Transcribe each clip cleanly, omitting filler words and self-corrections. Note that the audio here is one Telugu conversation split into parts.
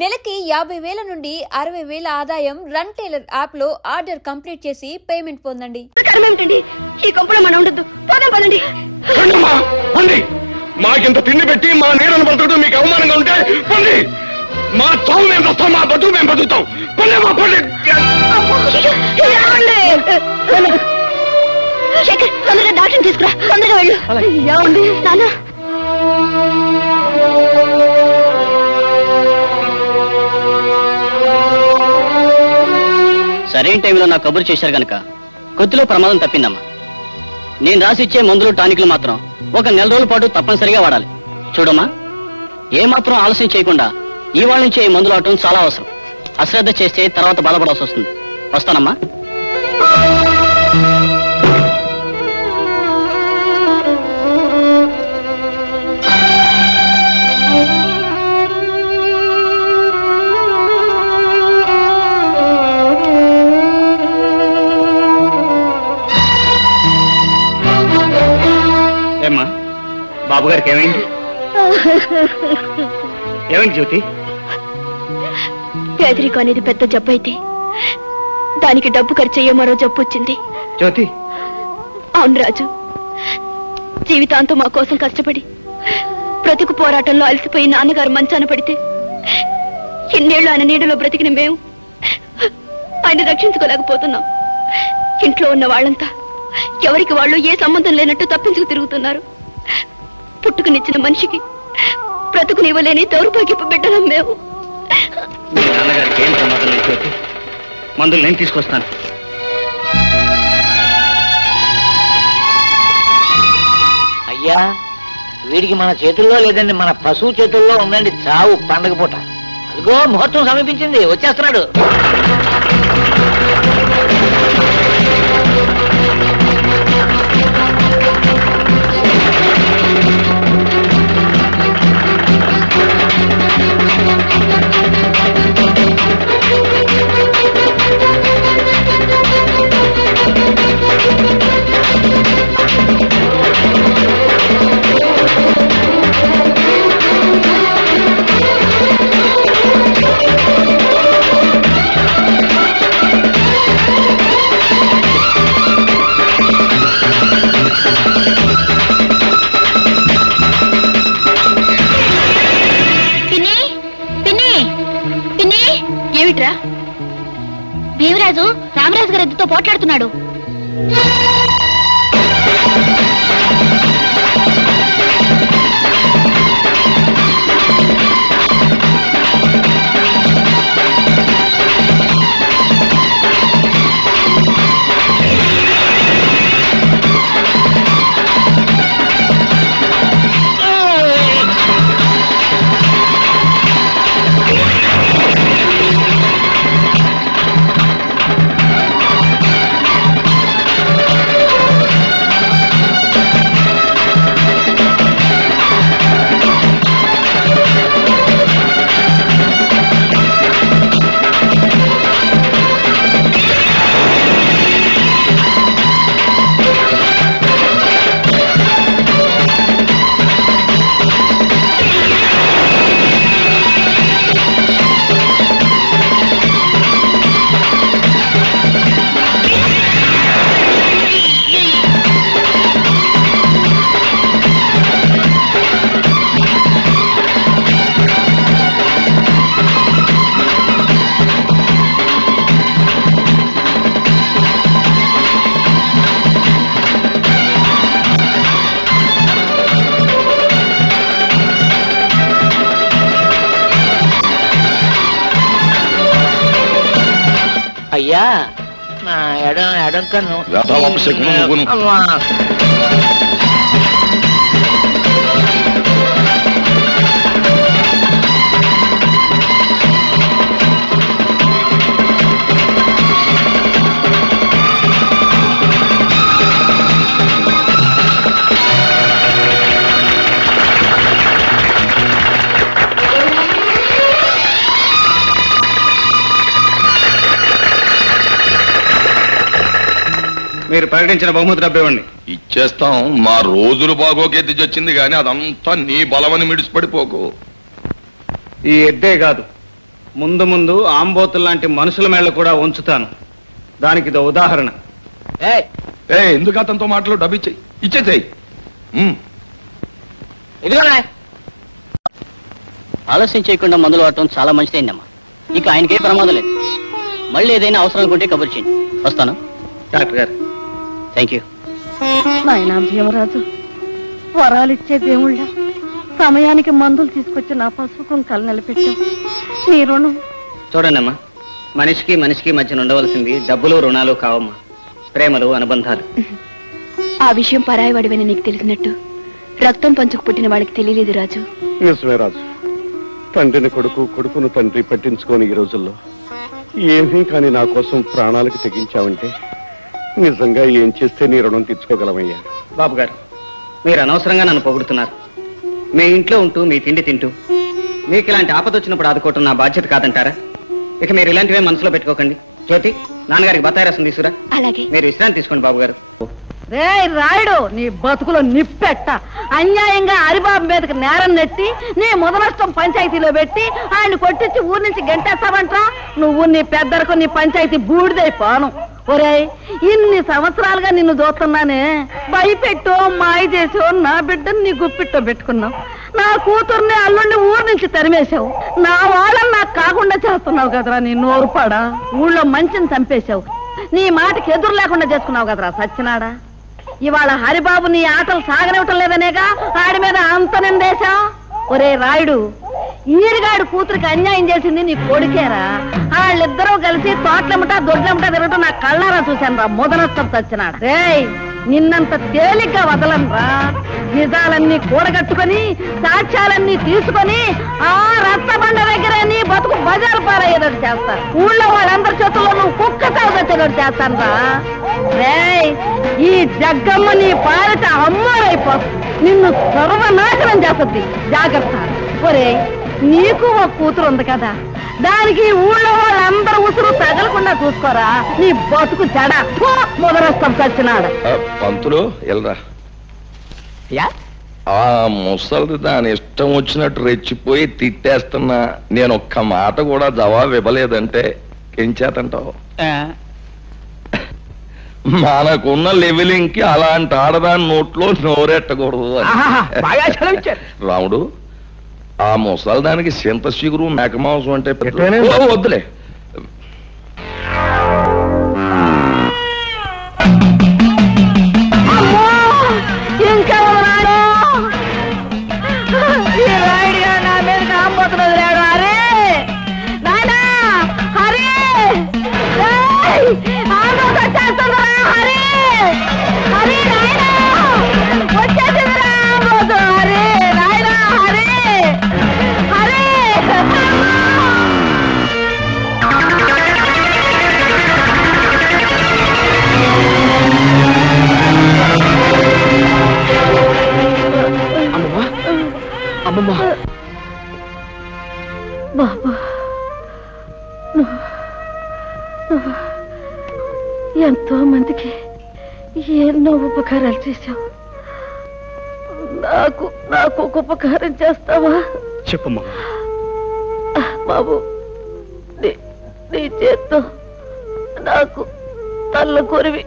నెలకి 50,000 నుండి 60,000 ఆదాయం రన్ టైలర్ యాప్ లో ఆర్డర్ కంప్లీట్ చేసి పేమెంట్ పొందండి. ఈ కొంపలో మనం ఉండొద్దు. పోదాం పదండి. మాకింత తిండి పెట్టి మా నీడను బతకడం మీకు అవమానంగా ఉంటే పండి. మా చావు మేము వస్తాం, మా బతుకు మేము బతుకుతాం. శేఖర్, తొందరగా డాక్టర్ని తీసుకురా. తొందరగా వెళ్ళు. ఏమండి నాన్న? సరైన టైంలో నాకు కబురు చేశారు కనుక కొద్దిలో ప్రమాదం తప్పిందమ్మా. నేను రాసిచ్చే మందులు టానిక్లు మాత్రం ఒక నెల రోజుల పాటు తప్పనిసరిగా వాడాలి. చూడమ్మా, ఏమాత్రం ఆలస్యం చేయకుండా ఇవాళ నుంచే ఈ మందులు అవటం చాలా అవసరం. అశ్రద్ధ చేస్తే తర్వాత బాధపడాల్సి వస్తుంది. వస్తానమ్మా. ఏమ్మా, బాబు గారికి ఏమైంది? ఏమైంది జ్యోతి? పేదరికం అనేది పెద్ద జబ్బు అయితే దానికి డబ్బు ఖర్చు అయ్యే మరో జబ్బు వచ్చింది. జ్యోతి? అవును రాజు, జీవితాంతం మా కోసం కష్టపడి బ్రతుకు పోరాటంలో అలసిపోయి నాన్నగారు మంచాన పడితే ఎన్నేళ్లు ఆయన నీడలో బ్రతికిన మేము ఆయన రక్షించుకోలేకపోతున్నాం. ఇంట్లో ఉన్న వాళ్ళంతా ఎవరికి వాళ్ళు ఏ సంబంధం లేనట్టు తప్పించుకు తిరుగుతున్నారు. పుట్టుకునిచ్చిన మనిషికి బ్రతుకునివ్వలేని దౌర్భాగ్యపు బిడ్డలం మేము. మీ నాన్నగారికి ఏం ప్రమాదం లేదు జ్యోతి. మందులు నేను తీసుకొస్తాను. అయ్యా, వీడికి మన చేతుల్లో లేదండి, మన పశువు చేతుల్లో ఉందండి చావు. పండగ పూట అదిగో ముహూర్తం సమీపించింది, వచ్చేస్తున్నాడు. ఏమిట్రా? దేవరాజు రామరాజు గారి ఎద్దుతో పోట్లాడుతున్నాడు. అయ్యా, నా ఎడం కన్ను. మీరు ప్రకటించిన బహుమతి డబ్బు ఇవ్వండి. ఇచ్చేస్తాం. మా రోజులు బాగోకే తెచ్చొచ్చింది కానీ అదంతా నీ బలమని మిడిసిపడిపోకు. ఈ ఎద్దే కాదు, ముందు ముందు ఆంబోతులు లాంటి మనుషుల మేళ్ళ కూడా ఉంచుతాను. దానికి ఇదో ఉదాహరణ. ఎందుకు అతనితో మాటలు డబ్బు ఇచ్చేసేయి. ఆలస్యం చేయకుండా మందులు వాడటం చాలా మంచిదైందమ్మా. ఇక ఆయనకే ప్రమాదం లేదు. మళ్ళీ ఏదైనా అవసరం అనుకుంటే కబురు చేయండి. వస్తాను డాక్టర్ గారు. Thank you. నాయనా భీమరాజు, వరాలిచ్చే దేవుళ్ళ సమయానికి మందులు తీసుకొచ్చి నా పసుపు కుంకాలు నిలబెట్టావు. నీ రుణం. చూడండి అమ్మా, మనిషికి మనిషికి మధ్యన ఉండవలసింది డబ్బులు రుణాలు కావమ్మా, ప్రేమలు అనుబంధాలు. ఆ విషయం పరాయవాడివని నీకు తెలిసినట్టు రక్తం పంచుకు పుట్టిన వాడికి తెలియలేదు రాజు. నిజమే రాజు. తండ్రిని కొడుకు, కొడుకును తండ్రి పట్టించుకోని ఈ రోజుల్లో ఏమీ కానీ నా కోసం ప్రాణాలకు తెగించావంటే నిజంగా ఏం చేస్తే నీ రుణం తీర్చుకోగలమయ్యా. బాబు గారు, మీరు అనవసరంగా నన్ను పొగుడుతున్నారు. మీ ఇంట్లో ఉంటూ మీ తిండి తింటూ మీకు ఇలాంటి ఆపద వచ్చినప్పుడు ఆదుకోవటం నా బాధ్యత కాదంటారా? ఇక మీరు ఇలాంటివే మనసులో పెట్టుకోకండి. జ్యోతి, నాన్నగారికి బత్తాయి రసం తీసుకురా. అలాగే. మీరు విశ్రాంతి తీసుకోండి బాబు గారు. రే రాయుడు, నీ బతుకులో నిప్పెట్ట. అన్యాయంగా హరిబాబు మీదకి నేరం నెట్టి నీ ముదనష్టం పంచాయతీలో పెట్టి ఆయన కొట్టించి ఊరి నుంచి గంటేస్తావంటా. నువ్వు నీ పెద్దరకు నీ పంచాయతీ బూడిదైపోను. ఒరేయ్, ఇన్ని సంవత్సరాలుగా నిన్ను చూస్తున్నానే, భయపెట్టో మాయ చేసో నా బిడ్డను నీ గుప్పిట్టో పెట్టుకున్నావు. నా కూతుర్ని అల్లుడిని ఊరి నుంచి తరిమేశావు. నా వాళ్ళని నాకు కాకుండా చేస్తున్నావు కదరా నీ నోరుపాడా. ఊళ్ళో మంచిని చంపేశావు. నీ మాటకి ఎదురు లేకుండా చేసుకున్నావు కదరా సచ్చినాడా. ఇవాళ హరిబాబు నీ ఆటలు సాగనివ్వటం లేదనేగా ఆడి మీద అంత నిందేశావు. ఒరే రాయుడు, ఈరిగాడు కూతురికి అన్యాయం చేసింది నీ కొడుకేరా. వాళ్ళిద్దరూ కలిసి తోటలమ్మటా దొడ్లమ్మటా తిరగటం నా కళ్ళారా చూశాను రా ముదనష్టం చచ్చినాడు. రేయ్, నిన్నంత తేలిగ్గా వదలనురా. నిజాలన్నీ కూడగట్టుకొని సాక్ష్యాలన్నీ తీసుకొని ఆ రచ్చబండ దగ్గరే నీ బతుకు బజారు పారయ్యేటట్టు చేస్తాను. ఊళ్ళో వాళ్ళందరి చేతుల్లో నువ్వు కుక్క సాగుతచ్చేటట్టు చేస్తాను రా. రేయ్, ఈ జగ్గమ్మ నీ పాలిట అమ్మారైపోతుంది. నిన్ను సర్వనాశనం చేస్తుంది. జాగ్రత్త. ఒరే, నీకు ఒక కూతురు ఉంది కదా, దానికి ఊళ్ళో వాళ్ళందరూ ఉసురు తగలకుండా చూసుకోరా. నీ బతుకు జడ మొదలస్తాం చచ్చినాడు. పంతులు ఎల్రా. ఆ ముసలి దాని ఇష్టం వచ్చినట్టు రెచ్చిపోయి తిట్టేస్తున్నా. నేను ఒక్క మాట కూడా జవాబు ఇవ్వలేదంటే ఏం చేతంటావు? మనకున్న లెవెలింగ్ కి అలాంటి ఆడదాని నోట్లో నోరెట్టకూడదు. రాముడు, ఆ ముసలి దానికి చింత చిగురు మేకమాంసం అంటే వద్దులే. నా మీద కాంపోతున్నది లేడు. అరే నాయనా, హరి వచ్చేస్తుందిరా. హరి హరి నాయనా, వచ్చేసిందిరా ఆంబోతు. హరి నాయనా, హరి హరి. అమ్మమ్మ, బాబా, ఎంతో మందికి ఎన్నో ఉపకారాలు చేశావు. నాకు ఒక ఉపకారం చేస్తావా? చెప్పమ్మా. బాబు, నీ చేత్తో నాకు తల్ల కొరివి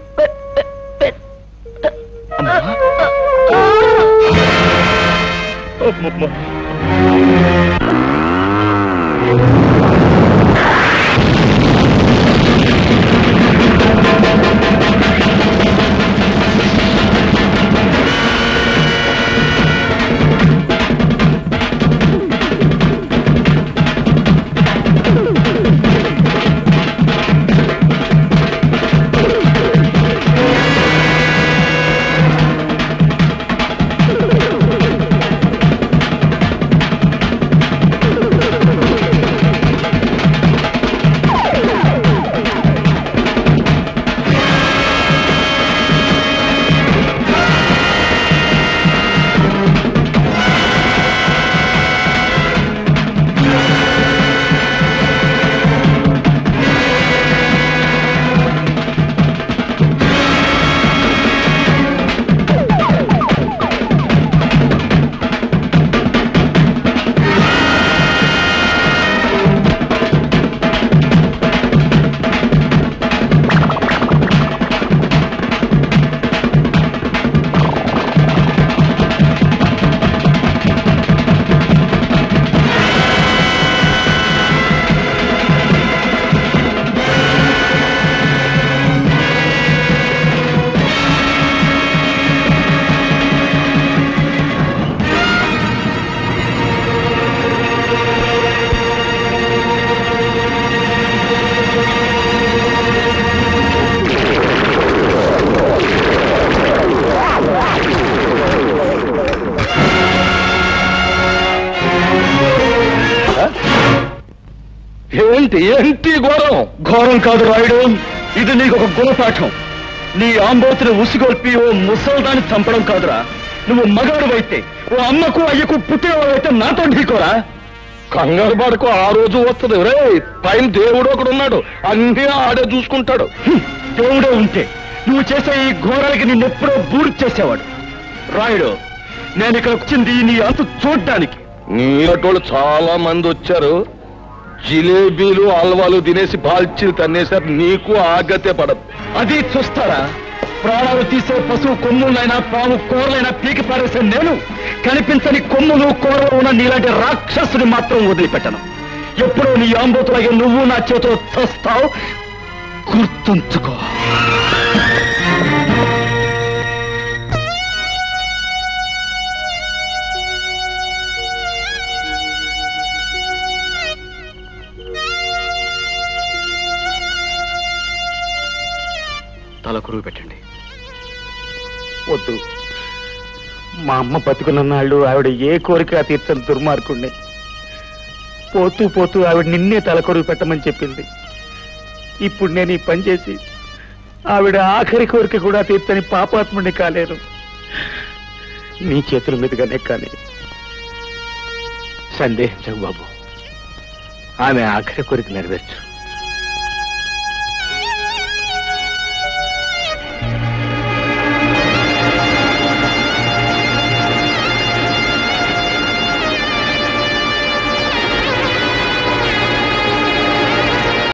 ఏంటి ఏంటి ఘోరం? ఘోరం కాదు రాయుడు, ఇది నీకు ఒక గుణపాఠం. నీ ఆంబోతుని ఉసిగొల్పి ఓ ముసల్దాన్ని చంపడం కాదురా. నువ్వు మగాడువైతే, ఓ అమ్మకు అయ్యకు పుట్టినవాడైతే నాతో ఢీకోరా. కంగారు పడకు, ఆ రోజు వస్తుంది. రే పైన దేవుడు ఒకడు ఉన్నాడు, అన్నీ ఆడే చూసుకుంటాడు. దేవుడే ఉంటే నువ్వు చేసే ఈ ఘోరాలకి నిన్నెప్పుడో బూడి చేసేవాడు. రాయుడు, నేను ఇక్కడ వచ్చింది నీ అంతు చూడ్డానికి. నీటోళ్ళు చాలా మంది వచ్చారు, జిలేబీలు హల్వాలు తినేసి బాల్చీలు తన్నేశారు. నీకు ఆగతే పడదు. అది చూస్తారా? ప్రాణాలు తీసే పశువు కొమ్ములైనా పాము కూరలైనా పీకి పారేసే నేను కనిపించని కొమ్ములు కూరలు ఉన్న నీలాంటి రాక్షసుని మాత్రం వదిలిపెట్టను. ఎప్పుడో నీ ఆంబోతులాగే నువ్వు నా చేతిలో చస్తావు, గుర్తుంచుకో. తల కురుగు పెట్టండి. వద్దు, మా అమ్మ బతుకున్నన్నాళ్ళు ఆవిడ ఏ కోరిక తీర్చని దుర్మార్గుణ్ణి. పోతూ పోతూ ఆవిడ నిన్నే తలకొరుగు పెట్టమని చెప్పింది. ఇప్పుడు నేను ఈ పని చేసి ఆవిడ ఆఖరి కోరిక కూడా తీర్చని పాపాత్ముడిని కాలేను. నీ చేతుల మీదుగానే కానీ సందేహించకు బాబు, ఆమె ఆఖరి కోరిక నెరవేర్చు.